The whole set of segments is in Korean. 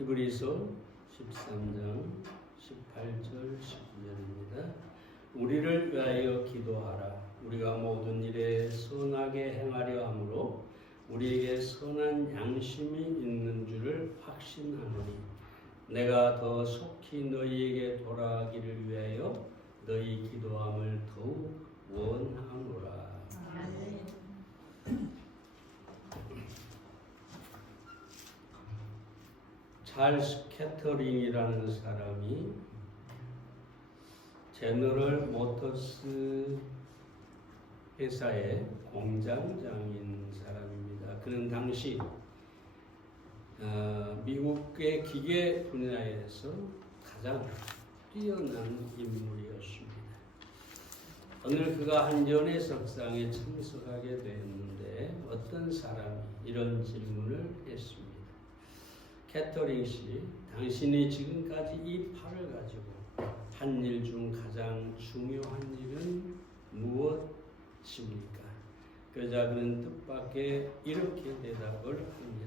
히브리서 13장 18절 19절입니다. 우리를 위하여 기도하라. 우리가 모든 일에 선하게 행하려 함으로 우리에게 선한 양심이 있는 줄을 확신하노니 내가 더 속히 너희에게 돌아가기를 위하여 너희 기도함을 더욱 원하노라. 아멘. 찰스 캐터링이라는 사람이 제너럴 모터스 회사의 공장장인 사람입니다. 그는 당시 미국의 기계 분야에서 가장 뛰어난 인물이었습니다. 오늘 그가 한 연회석상에 참석하게 되었는데 어떤 사람이 이런 질문을 했습니다. 캐터링 씨, 당신이 지금까지 이 팔을 가지고 한 일 중 가장 중요한 일은 무엇입니까? 그러자 그는 뜻밖의 이렇게 대답을 합니다.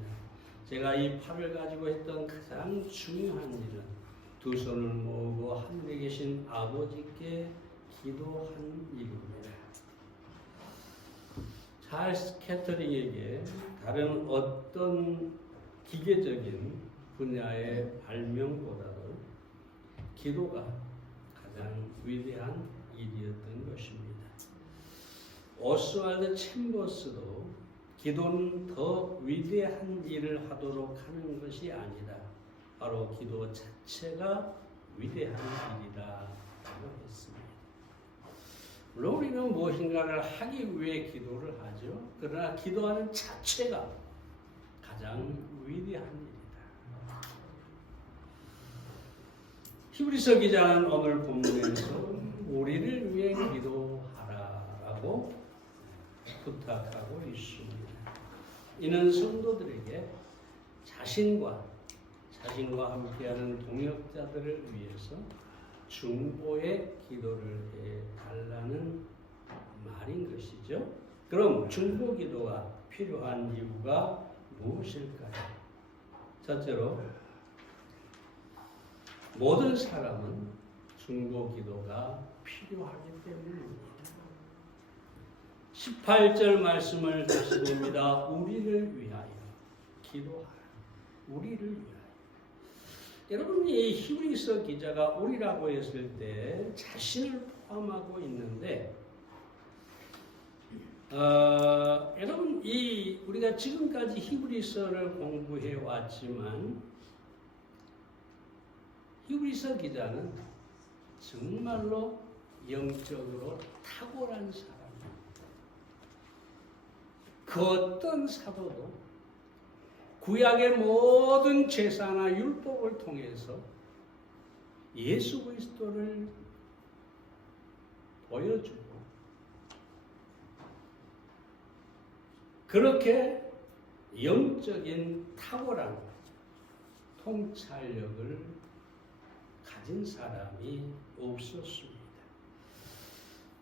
제가 이 팔을 가지고 했던 가장 중요한 일은 두 손을 모으고 하늘에 계신 아버지께 기도한 일입니다. 찰스 캐터링에게 다른 어떤 기계적인 분야의 발명보다도 기도가 가장 위대한 일이었던 것입니다. 오스왈드 챔버스도 기도는 더 위대한 일을 하도록 하는 것이 아니다. 바로 기도 자체가 위대한 일이라고 했습니다. 물론 우리는 무엇인가를 하기 위해 기도를 하죠. 그러나 기도하는 자체가 가장 위대한 일이다. 히브리서 기자는 오늘 본문에서 우리를 위해 기도하라라고 부탁하고 있습니다. 이는 성도들에게 자신과 함께하는 동역자들을 위해서 중보의 기도를 해달라는 말인 것이죠. 그럼 중보 기도가 필요한 이유가 무엇일까요? 첫째로 모든 사람은 중보 기도가 필요하기 때문입니다. 18절 말씀을 다시 봅니다. 우리를 위하여 기도하라. 우리를 위하여. 여러분, 이 히브리서 기자가 우리라고 했을 때 자신을 포함하고 있는데 여러분, 우리가 지금까지 히브리서를 공부해 왔지만 히브리서 기자는 정말로 영적으로 탁월한 사람입니다. 그 어떤 사도도 구약의 모든 제사나 율법을 통해서 예수 그리스도를 보여주고 그렇게 영적인 탁월한 통찰력을 가진 사람이 없었습니다.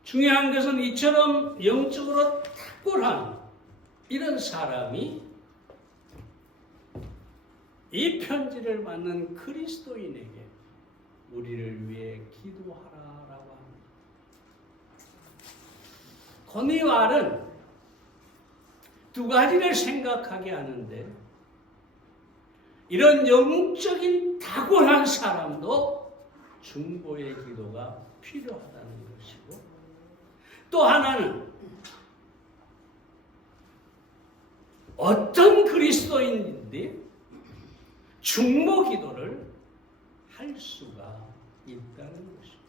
중요한 것은 이처럼 영적으로 탁월한 이런 사람이 이 편지를 받는 그리스도인에게 우리를 위해 기도하라라고 합니다. 고니왈은 두 가지를 생각하게 하는데 이런 영적인 탁월한 사람도 중보의 기도가 필요하다는 것이고 또 하나는 어떤 그리스도인인데 중보 기도를 할 수가 있다는 것입니다.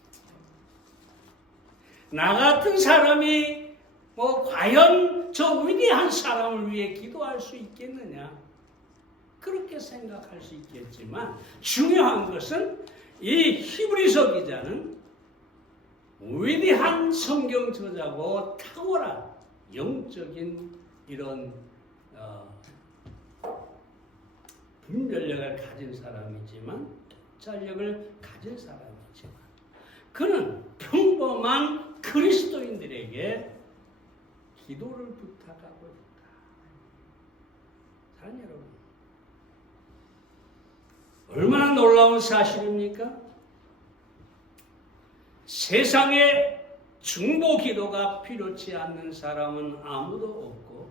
나 같은 사람이 과연 저 위대한 사람을 위해 기도할 수 있겠느냐? 그렇게 생각할 수 있겠지만 중요한 것은 이 히브리서 기자는 위대한 성경 저자고 탁월한 영적인 이런 분별력을 가진 사람이지만 통찰력을 가진 사람이지만 그는 평범한 그리스도인들에게 기도를 부탁하고 있다. 사랑하는 여러분, 얼마나 놀라운 사실입니까? 세상에 중보 기도가 필요치 않는 사람은 아무도 없고,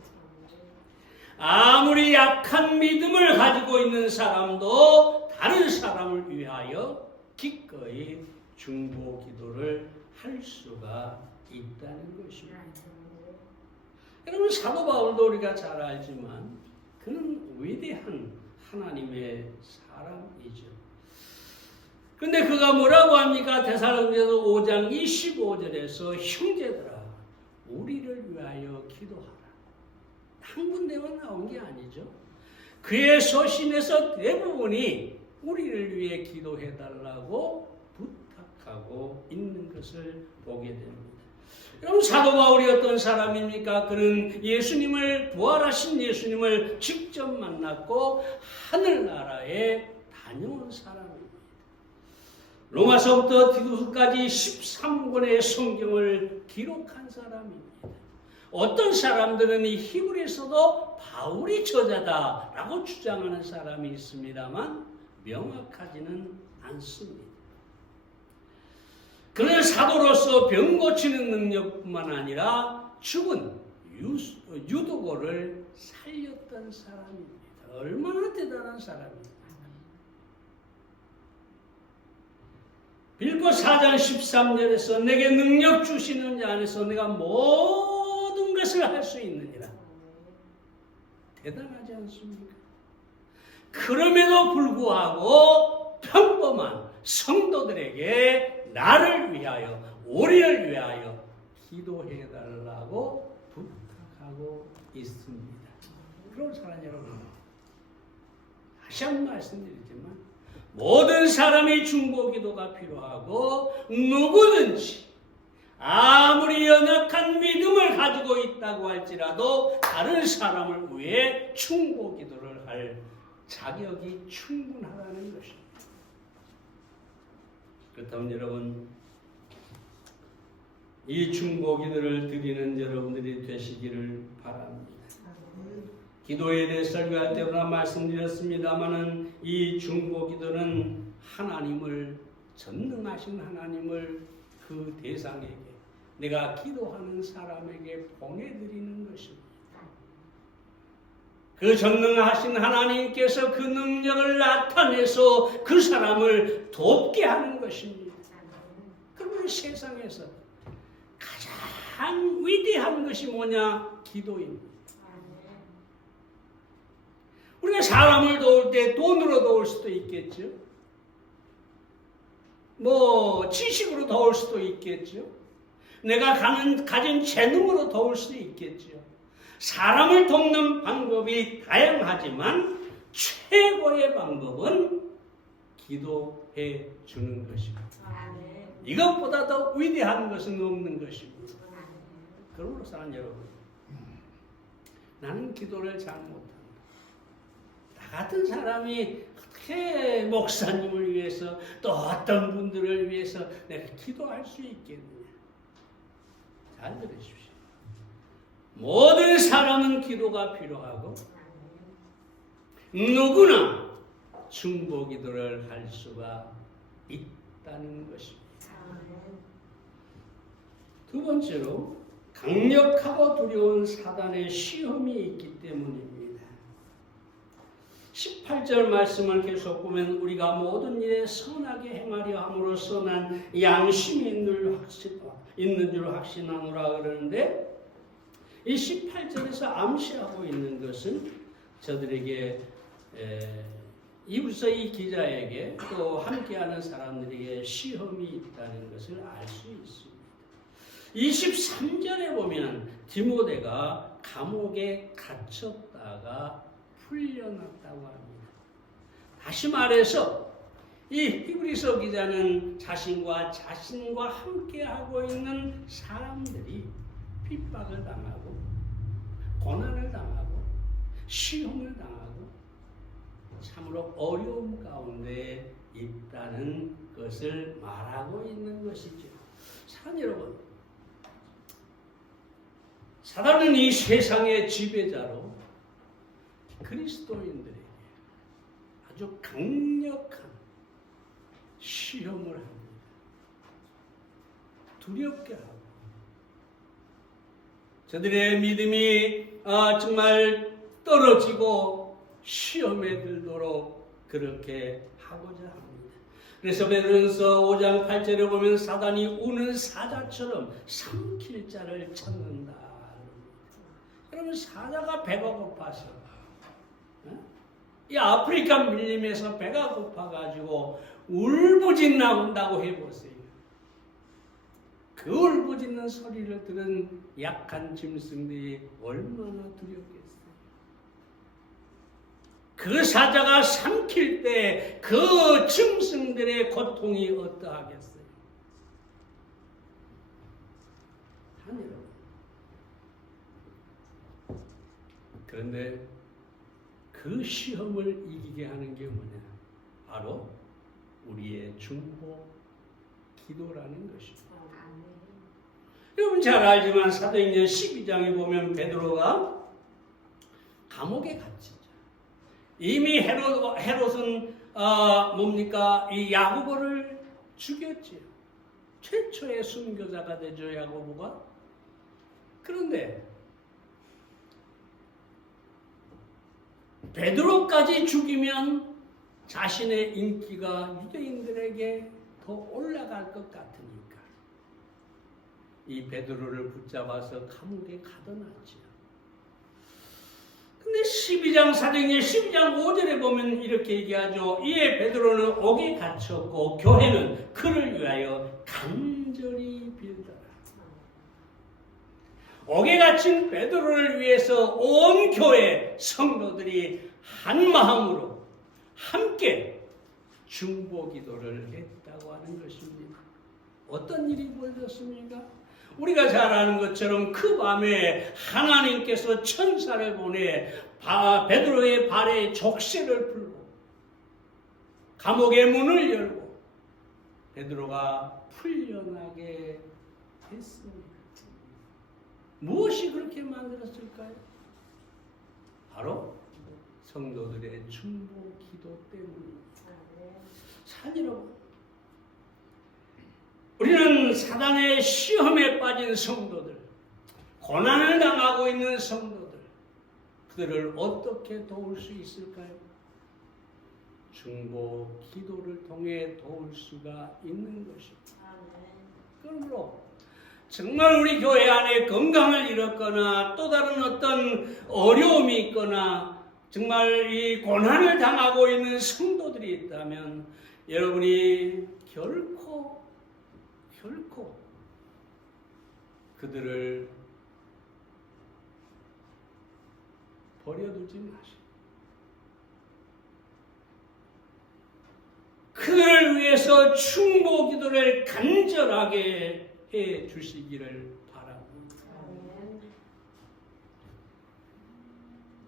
아무리 약한 믿음을 가지고 있는 사람도 다른 사람을 위하여 기꺼이 중보 기도를 할 수가 있다는 것입니다. 여러분, 사도 바울도 우리가 잘 알지만 그는 위대한 하나님의 사람이죠. 근데 그가 뭐라고 합니까? 데살로니가서 5장 25절에서 형제들아, 우리를 위하여 기도하라. 한 군데만 나온 게 아니죠. 그의 서신에서 대부분이 우리를 위해 기도해달라고 부탁하고 있는 것을 보게 됩니다. 여러분, 사도 바울이 어떤 사람입니까? 그는 예수님을, 부활하신 예수님을 직접 만났고 하늘나라에 다녀온 사람입니다. 로마서부터 디도서까지 13권의 성경을 기록한 사람입니다. 어떤 사람들은 이 히브리서도 바울이 저자다라고 주장하는 사람이 있습니다만 명확하지는 않습니다. 그는 사도로서 병 고치는 능력뿐만 아니라 죽은 유도고를 살렸던 사람입니다. 얼마나 대단한 사람입니까? 빌보 4장 13절에서 내게 능력 주시는 자 안에서 내가 모든 것을 할 수 있느니라. 대단하지 않습니까? 그럼에도 불구하고 평범한 성도들에게 나를 위하여, 우리를 위하여 기도해달라고 부탁하고 있습니다. 그럼 사랑하는 여러분, 다시 한번 말씀드리지만 모든 사람이 중보 기도가 필요하고 누구든지 아무리 연약한 믿음을 가지고 있다고 할지라도 다른 사람을 위해 중보 기도를 할 자격이 충분하다는 것입니다. 그렇다면 여러분, 이 중보 기도를 드리는 여러분들이 되시기를 바랍니다. 기도에 대해 설교할 때마다 말씀드렸습니다마는 이 중보 기도는 하나님을, 전능하신 하나님을 그 대상에게, 내가 기도하는 사람에게 보내드리는 것입니다. 그 전능하신 하나님께서 그 능력을 나타내서 그 사람을 돕게 하는 것입니다. 그러면 세상에서 가장 위대한 것이 뭐냐? 기도입니다. 우리가 사람을 도울 때 돈으로 도울 수도 있겠죠. 지식으로 도울 수도 있겠죠. 내가 가진 재능으로 도울 수도 있겠죠. 사람을 돕는 방법이 다양하지만 최고의 방법은 기도해 주는 것입니다. 이것보다 더 위대한 것은 없는 것입니다. 그러므로 사랑하는 여러분, 나는 기도를 잘 못한다. 나 같은 사람이 어떻게 목사님을 위해서 또 어떤 분들을 위해서 내가 기도할 수 있겠느냐. 잘 들으십시오. 모든 사람은 기도가 필요하고 누구나 중보 기도를 할 수가 있다는 것입니다. 두 번째로, 강력하고 두려운 사단의 시험이 있기 때문입니다. 18절 말씀을 계속 보면 우리가 모든 일에 선하게 행하려 함으로써 난 양심이 있는 줄 확신하노라 그러는데, 이 18절에서 암시하고 있는 것은 저들에게, 이불서 이 기자에게 또 함께하는 사람들에게 시험이 있다는 것을 알 수 있습니다. 23절에 보면 디모데가 감옥에 갇혔다가 풀려났다고 합니다. 다시 말해서 이 히브리서 기자는 자신과 함께하고 있는 사람들이 핍박을 당하고 고난을 당하고 시험을 당하고 참으로 어려움 가운데 있다는 것을 말하고 있는 것이죠. 사랑하는 여러분, 사단은 이 세상의 지배자로 그리스도인들에게 아주 아주 강력한 시험을 합니다. 두렵게 하고 저들의 믿음이 정말 떨어지고 시험에 들도록 그렇게 하고자 합니다. 그래서 베드로전서 5장 8절에 보면 사단이 우는 사자처럼 삼킬 자를 찾는다. 여러분 사자가 배가 고파서 이 아프리카 밀림에서 배가 고파가지고 울부짖 나온다고 해보세요. 그 울부짖는 소리를 들은 약한 짐승들이 얼마나 두렵겠어요. 그 사자가 삼킬 때 그 짐승들의 고통이 어떠하겠어요? 하늘로. 그런데 그 시험을 이기게 하는 게 뭐냐? 바로 우리의 중보 기도라는 것입니다. 여러분 잘 알지만 사도행전 12장에 보면 베드로가 감옥에 갇히죠. 이미 헤롯은 뭡니까? 이 야고보를 죽였지요. 최초의 순교자가 되죠, 야고보가. 그런데 베드로까지 죽이면 자신의 인기가 유대인들에게 더 올라갈 것 같으니까 이 베드로를 붙잡아서 감옥에 가둬놨지요. 근데 12장 사도행전 12장 5절에 보면 이렇게 얘기하죠. 이에 베드로는 옥에 갇혔고 교회는 그를 위하여 간절히 빌더라. 옥에 갇힌 베드로를 위해서 온 교회 성도들이 한 마음으로 함께 중보 기도를 했다고 하는 것입니다. 어떤 일이 벌어졌습니까? 우리가 잘 아는 것처럼 그 밤에 하나님께서 천사를 보내 베드로의 발에 족쇄를 풀고 감옥의 문을 열고 베드로가 풀려나게 했습니다. 무엇이 그렇게 만들었을까요? 바로 성도들의 중보 기도 때문입니다. 사랑하는 우리는 사단의 시험에 빠진 성도들, 고난을 당하고 있는 성도들, 그들을 어떻게 도울 수 있을까요? 중보 기도를 통해 도울 수가 있는 것입니다. 그러므로 정말 우리 교회 안에 건강을 잃었거나 또 다른 어떤 어려움이 있거나 정말 이 고난을 당하고 있는 성도들이 있다면 여러분이 결코 그들을 버려두지 마시고 그들을 위해서 중보 기도를 간절하게 해 주시기를 바랍니다.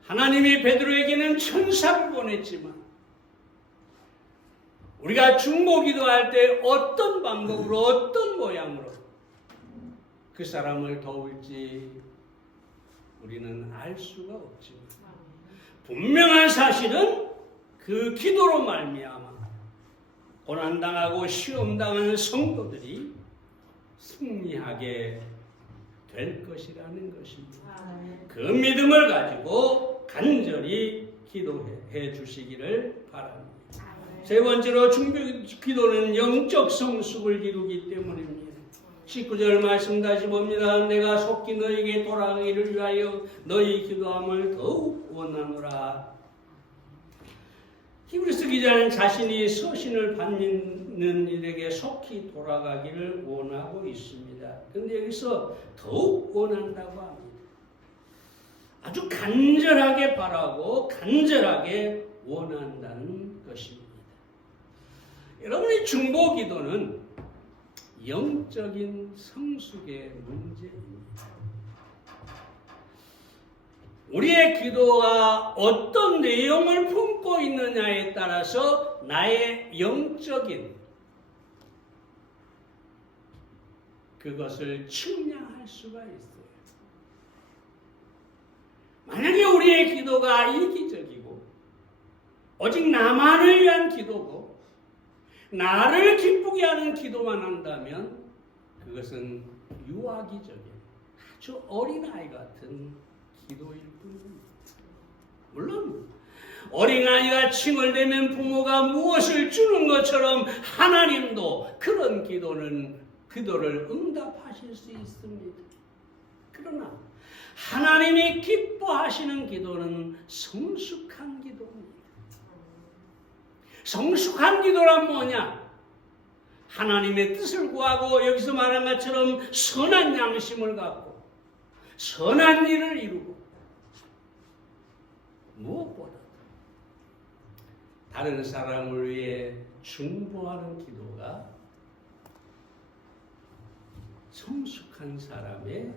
하나님이 베드로에게는 천사를 보냈지만 우리가 중보 기도할 때 어떤 방법으로 어떤 모양으로 그 사람을 도울지 우리는 알 수가 없지만 분명한 사실은 그 기도로 말미암아 고난당하고 시험당하는 성도들이 승리하게 될 것이라는 것입니다. 그 믿음을 가지고 간절히 기도해 주시기를 바랍니다. 세 번째로 중보 기도는 영적 성숙을 이루기 때문입니다. 19절 말씀 다시 봅니다. 내가 속히 너에게 돌아가기를 위하여 너희 기도함을 더욱 원하노라. 히브리서 기자는 자신이 서신을 받는 이들에게 속히 돌아가기를 원하고 있습니다. 그런데 여기서 더욱 원한다고 합니다. 아주 간절하게 바라고 간절하게 원한다는 것입니다. 여러분의 중보 기도는 영적인 성숙의 문제입니다. 우리의 기도가 어떤 내용을 품고 있느냐에 따라서 나의 영적인 그것을 측량할 수가 있어요. 만약에 우리의 기도가 이기적이고 오직 나만을 위한 기도고 나를 기쁘게 하는 기도만 한다면 그것은 유아기적인 아주 어린아이 같은 기도일 뿐입니다. 물론 어린아이가 칭얼대면 부모가 무엇을 주는 것처럼 하나님도 그런 기도를 응답하실 수 있습니다. 그러나 하나님이 기뻐하시는 기도는 성숙한 기도입니다. 성숙한 기도란 뭐냐? 하나님의 뜻을 구하고 여기서 말한 것처럼 선한 양심을 갖고 선한 일을 이루고 무엇보다 다른 사람을 위해 중보하는 기도가 성숙한 사람의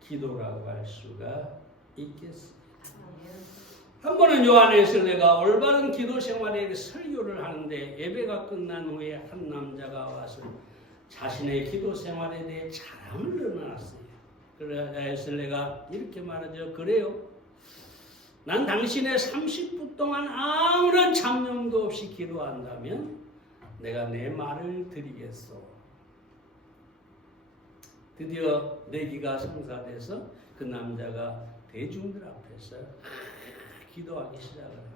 기도라고 할 수가 있겠습니다. 한 번은 요한에서 내가 올바른 기도 생활에 설교를 하는데 예배가 끝난 후에 한 남자가 와서 자신의 기도 생활에 대해 자랑을 늘어놨어요. 그래서 내가 이렇게 말하죠. 그래요. 난 당신의 30분 동안 아무런 잡념도 없이 기도한다면 내가 내 말을 드리겠소. 드디어 내기가 성사돼서 그 남자가 대중들 앞에서 기도하기 시작을 합니다.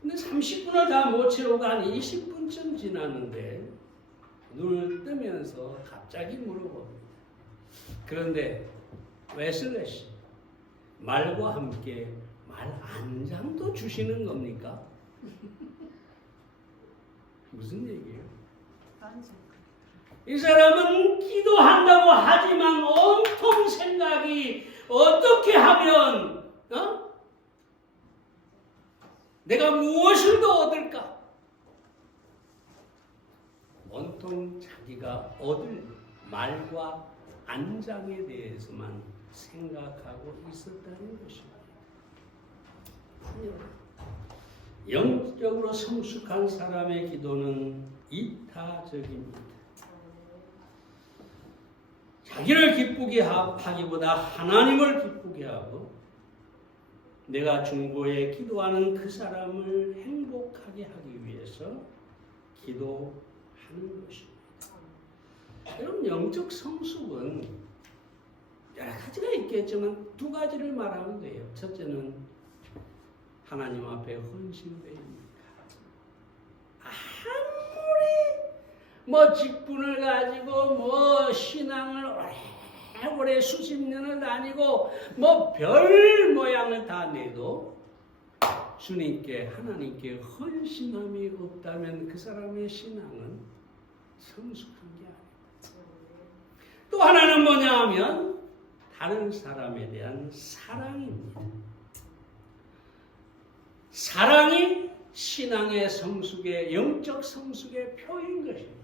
근데 30분을 다 못 채우고 한 20분쯤 지났는데 눈을 뜨면서 갑자기 물어봅니다. 그런데 웨슬레시 말과 함께 말 한 장도 주시는 겁니까? 무슨 얘기예요? 이 사람은 기도한다고 하지만 온통 생각이 어떻게 하면 내가 무엇을 더 얻을까? 온통 자기가 얻을 말과 안장에 대해서만 생각하고 있었다는 것입니다. 영적으로 성숙한 사람의 기도는 이타적입니다. 자기를 기쁘게 하기보다 하나님을 기쁘게 하고 내가 중보에 기도하는 그 사람을 행복하게 하기 위해서 기도하는 것입니다. 여러분, 영적 성숙은 여러 가지가 있겠지만 두 가지를 말하면 돼요. 첫째는 하나님 앞에 헌신되입니다. 아무리 직분을 가지고 신앙을 오래 수십 년을 다니고 별 모양을 다 내도 주님께 하나님께 헌신함이 없다면 그 사람의 신앙은 성숙한 게 아닙니다. 또 하나는 뭐냐 하면 다른 사람에 대한 사랑입니다. 사랑이 신앙의 성숙의 영적 성숙의 표인 것입니다.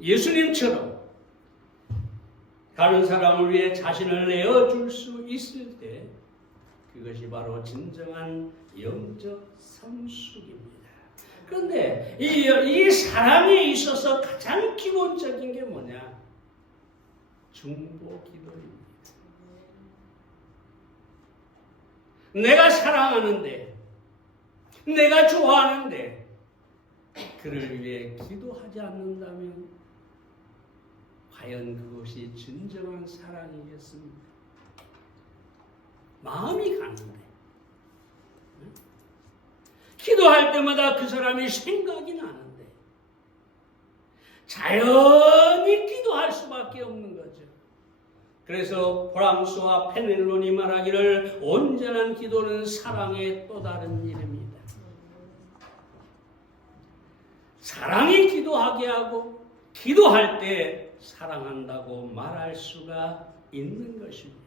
예수님처럼 다른 사람을 위해 자신을 내어줄 수 있을 때 그것이 바로 진정한 영적 성숙입니다. 그런데 이 사랑에 있어서 가장 기본적인 게 뭐냐? 중보 기도입니다. 내가 사랑하는데, 내가 좋아하는데 그를 위해 기도하지 않는다면 과연 그것이 진정한 사랑이겠습니까? 마음이 가는데 기도할 때마다 그 사람이 생각이 나는데 자연히 기도할 수밖에 없는 거죠. 그래서 프랑스와 페넬론이 말하기를 온전한 기도는 사랑의 또 다른 이름이다. 사랑이 기도하게 하고 기도할 때 사랑한다고 말할 수가 있는 것입니다.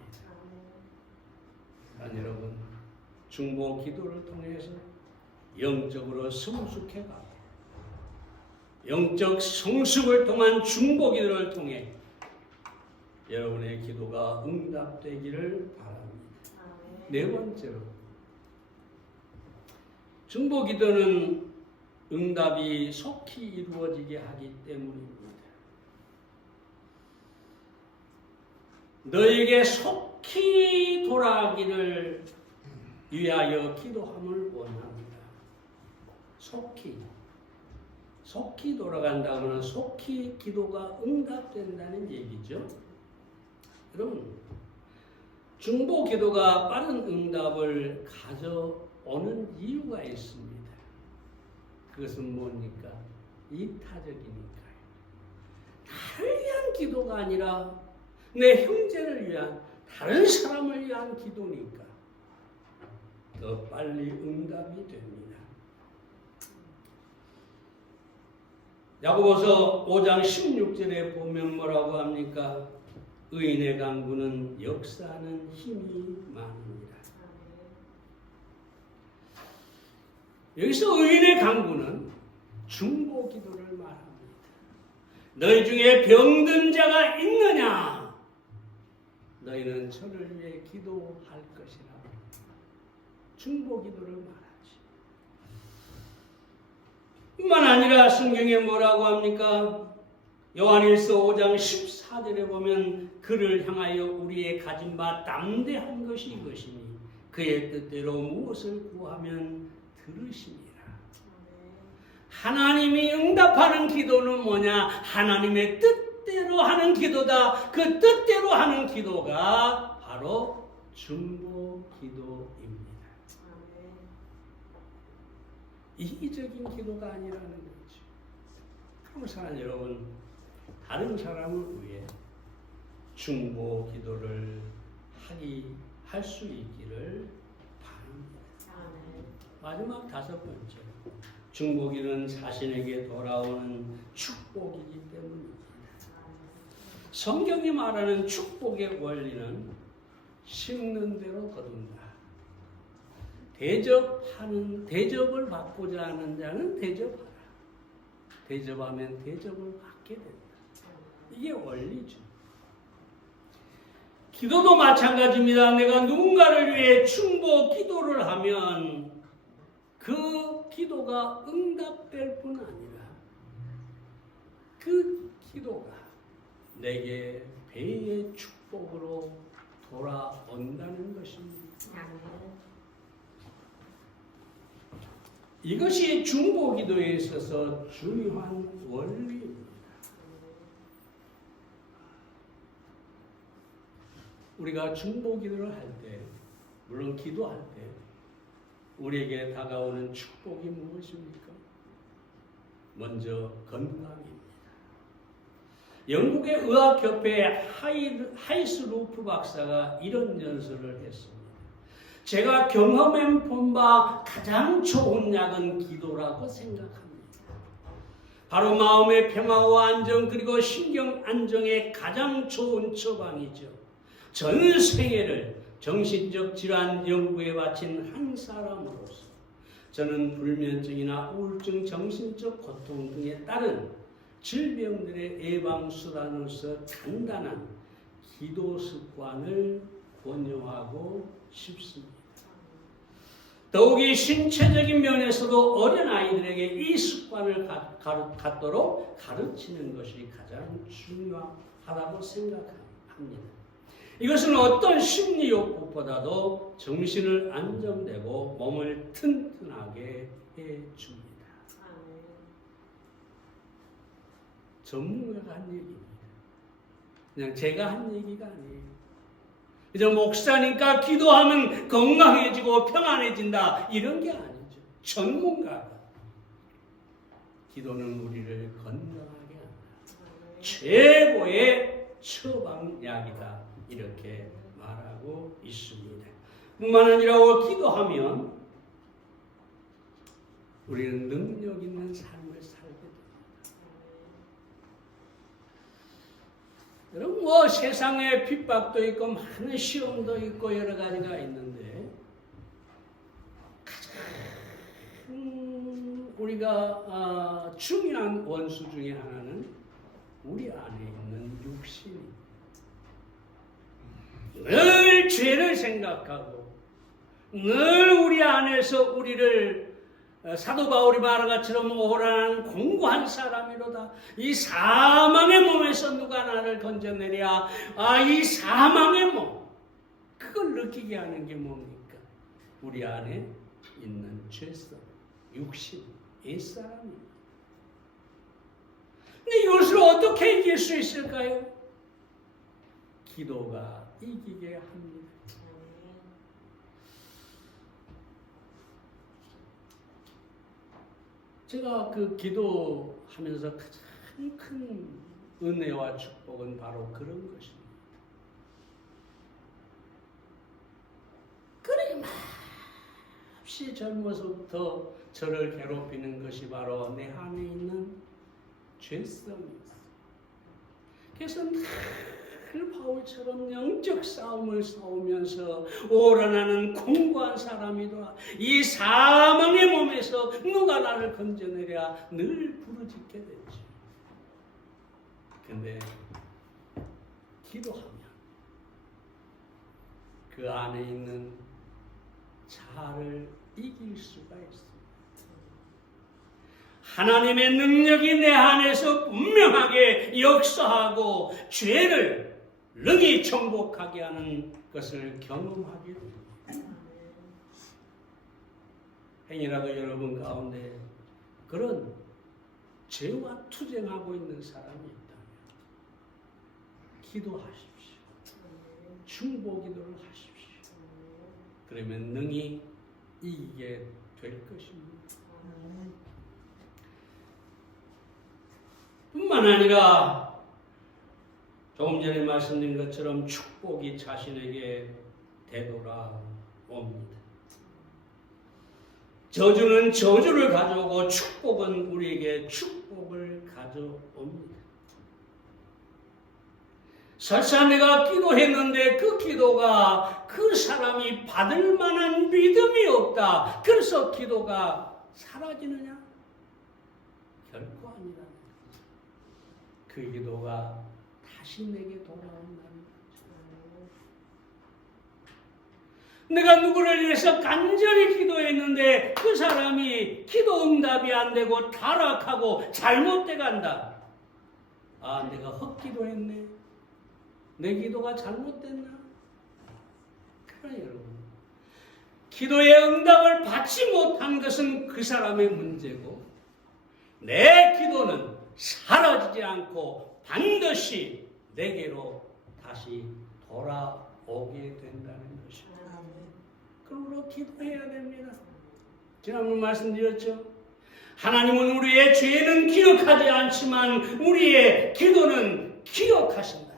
여러분, 중보 기도를 통해서 영적으로 성숙해가고 영적 성숙을 통한 중보 기도를 통해 여러분의 기도가 응답되기를 바랍니다. 네 번째로, 중보 기도는 응답이 속히 이루어지게 하기 때문입니다. 너에게 속히 돌아가기를 위하여 기도함을 원합니다. 속히 돌아간다고는 속히 기도가 응답된다는 얘기죠. 여러분, 중보 기도가 빠른 응답을 가져오는 이유가 있습니다. 그것은 뭡니까? 이타적이니까요. 나를 위한 기도가 아니라 내 형제를 위한, 다른 사람을 위한 기도니까 더 빨리 응답이 됩니다. 야고보서 5장 16절에 보면 뭐라고 합니까? 의인의 강구는 역사하는 힘이 많습니다. 여기서 의인의 강구는 중보 기도를 말합니다. 너희 중에 병든 자가 있느냐? 너희는 저를 위해 기도할 것이라. 중보 기도를 말하지. 뿐만 아니라 성경에 뭐라고 합니까? 요한일서 5장 14절에 보면 그를 향하여 우리의 가진 바 담대한 것이 이것이니 그의 뜻대로 무엇을 구하면 들으시니라. 하나님이 응답하는 기도는 뭐냐? 하나님의 뜻대로 하는 기도다. 그 뜻대로 하는 기도가 바로 중보 기도입니다. 이기적인 기도가 아니라는 거죠. 그러므로 여러분, 다른 사람을 위해 중보 기도를 할 수 있기를 바랍니다. 마지막 5번째, 중보기는 자신에게 돌아오는 축복이기 때문입니다. 성경이 말하는 축복의 원리는 심는 대로 거둔다. 대접을 받고자 하는 자는 대접하라. 대접하면 대접을 받게 된다. 이게 원리죠. 기도도 마찬가지입니다. 내가 누군가를 위해 중보 기도를 하면 그 기도가 응답될 뿐 아니라 그 기도가 내게 배의 축복으로 돌아온다는 것입니다. 이것이 중보 기도에 있어서 중요한 원리입니다. 우리가 중보 기도를 할 때, 물론 기도할 때 우리에게 다가오는 축복이 무엇입니까? 먼저 건강입니다. 영국의 의학협회 하이스루프 박사가 이런 연설을 했습니다. 제가 경험해 본 바 가장 좋은 약은 기도라고 생각합니다. 바로 마음의 평화와 안정 그리고 신경 안정에 가장 좋은 처방이죠. 전 생애를 정신적 질환 연구에 바친 한 사람으로서 저는 불면증이나 우울증, 정신적 고통 등에 따른 질병들의 예방수단으로서 간단한 기도 습관을 권유하고 싶습니다. 더욱이 신체적인 면에서도 어린 아이들에게 이 습관을 갖도록 가르치는 것이 가장 중요하다고 생각합니다. 이것은 어떤 심리 욕구보다도 정신을 안정되고 몸을 튼튼하게 해줍니다. 전문가가 한 얘기입니다. 그냥 제가 한 얘기가 아니에요. 그저 목사니까 기도하면 건강해지고 평안해진다 이런 게 아니죠. 전문가가 기도는 우리를 건강하게 한다. 최고의 처방약이다. 이렇게 말하고 있습니다. 뿐만 아니라 기도하면 우리는 능력 있는 삶을 살게 됩니다. 여러분 세상에 핍박도 있고 많은 시험도 있고 여러 가지가 있는데 가장 우리가 중요한 원수 중에 하나는 우리 안에 있는 육신입니다. 늘 죄를 생각하고 늘 우리 안에서 우리를 사도 바울이 말한 것처럼 오라는 공고한 사람이로다. 이 사망의 몸에서 누가 나를 건져내랴. 이 사망의 몸, 그걸 느끼게 하는 게 뭡니까? 우리 안에 있는 죄성, 육신, 옛사람입니다. 근데 이것을 어떻게 이길 수 있을까요? 기도가 이기게 합니다. 제가 그 기도하면서 가장 큰 은혜와 축복은 바로 그런 것입니다. 끊임없이 젊어서부터 저를 괴롭히는 것이 바로 내 안에 있는 죄성이었어요. 그래서 늘 바울처럼 영적 싸움을 싸우면서 오라나는 공고한 사람이다. 이 사망의 몸에서 누가 나를 건져내랴 늘 부르짖게 됐죠. 근데 기도하면 그 안에 있는 자아를 이길 수가 있습니다. 하나님의 능력이 내 안에서 분명하게 역사하고 죄를 능히 정복하게 하는 것을 경험하게 됩니다. 행여라도 여러분 가운데 그런 죄와 투쟁하고 있는 사람이 있다면 기도하십시오. 중보 기도를 하십시오. 그러면 능히 이기게 될 것입니다. 뿐만 아니라 조금 전에 말씀드린 것처럼 축복이 자신에게 되돌아옵니다. 저주는 저주를 가져오고 축복은 우리에게 축복을 가져옵니다. 설사 내가 기도했는데 그 기도가 그 사람이 받을 만한 믿음이 없다. 그래서 기도가 사라지느냐? 결코 아니라. 그 기도가 다시 내게 돌아온다는 거죠. 내가 누구를 위해서 간절히 기도했는데 그 사람이 기도 응답이 안 되고 타락하고 잘못돼 간다. 아, 내가 헛기도했네. 내 기도가 잘못됐나? 그러나 여러분, 기도의 응답을 받지 못한 것은 그 사람의 문제고 내 기도는 사라지지 않고 반드시 내게로 다시 돌아오게 된다는 것입니다. 그러므로 기도해야 됩니다. 지난번 말씀드렸죠. 하나님은 우리의 죄는 기억하지 않지만 우리의 기도는 기억하신다.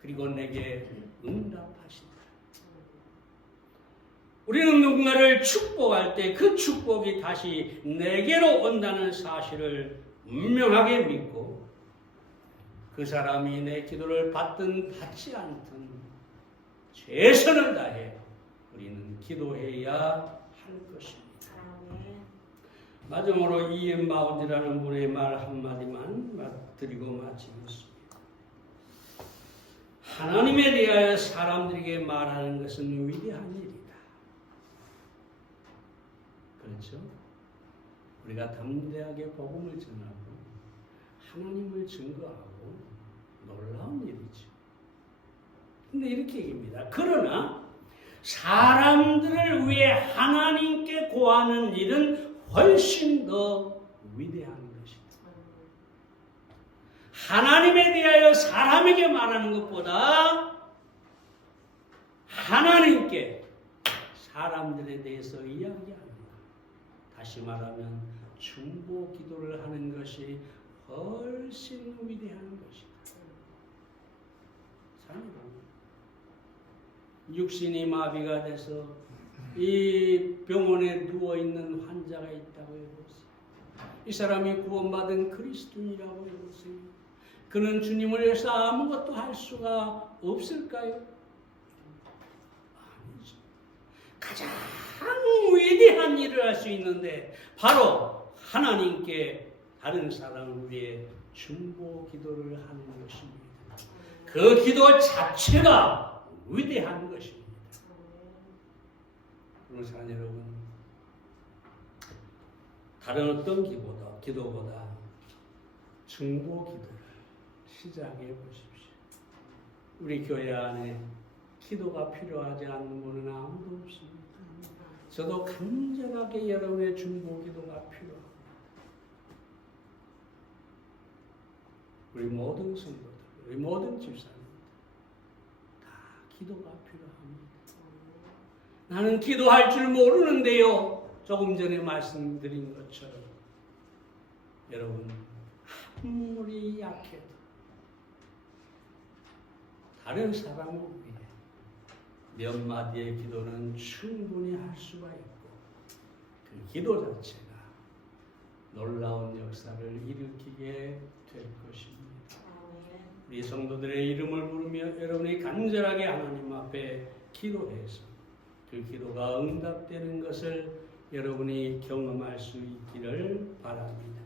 그리고 내게 응답하신다. 우리는 누군가를 축복할 때 그 축복이 다시 내게로 온다는 사실을 분명하게 믿고 그 사람이 내 기도를 받든 받지 않든 최선을 다해 우리는 기도해야 할 것입니다. 마지막으로 이엠 마운디라는 분의 말 한마디만 드리고 마치겠습니다. 하나님에 대하여 사람들에게 말하는 것은 위대한 일이다. 그렇죠? 우리가 담대하게 복음을 전하고 하나님을 증거하고 놀라운 일이죠. 근데 이렇게 얘기합니다. 그러나 사람들을 위해 하나님께 구하는 일은 훨씬 더 위대한 것이다. 하나님에 대하여 사람에게 말하는 것보다 하나님께 사람들에 대해서 이야기하는 것. 다시 말하면 중보 기도를 하는 것이 훨씬 위대한 것이다. 육신이 마비가 돼서 이 병원에 누워있는 환자가 있다고 해보세요. 이 사람이 구원받은 그리스도인이라고 해보세요. 그는 주님을 위해서 아무것도 할 수가 없을까요? 아니죠. 가장 위대한 일을 할 수 있는데 바로 하나님께 다른 사람을 위해 중보 기도를 하는 것입니다. 그 기도 자체가 위대한 것입니다. 그러므로 사랑 여러분, 다른 어떤 기도보다 중보 기도를 시작해 보십시오. 우리 교회 안에 기도가 필요하지 않는 분은 아무도 없습니다. 저도 간절하게 여러분의 중보기도가 필요합니다. 우리 모든 성도들, 우리 모든 집사님들 다 기도가 필요합니다. 나는 기도할 줄 모르는데요. 조금 전에 말씀드린 것처럼 여러분 아무리 약해도 다른 사람을 위해 몇 마디의 기도는 충분히 할 수가 있고 그 기도 자체가 놀라운 역사를 일으키게 될 것입니다. 우리 성도들의 이름을 부르며 여러분이 간절하게 하나님 앞에 기도해서 그 기도가 응답되는 것을 여러분이 경험할 수 있기를 바랍니다.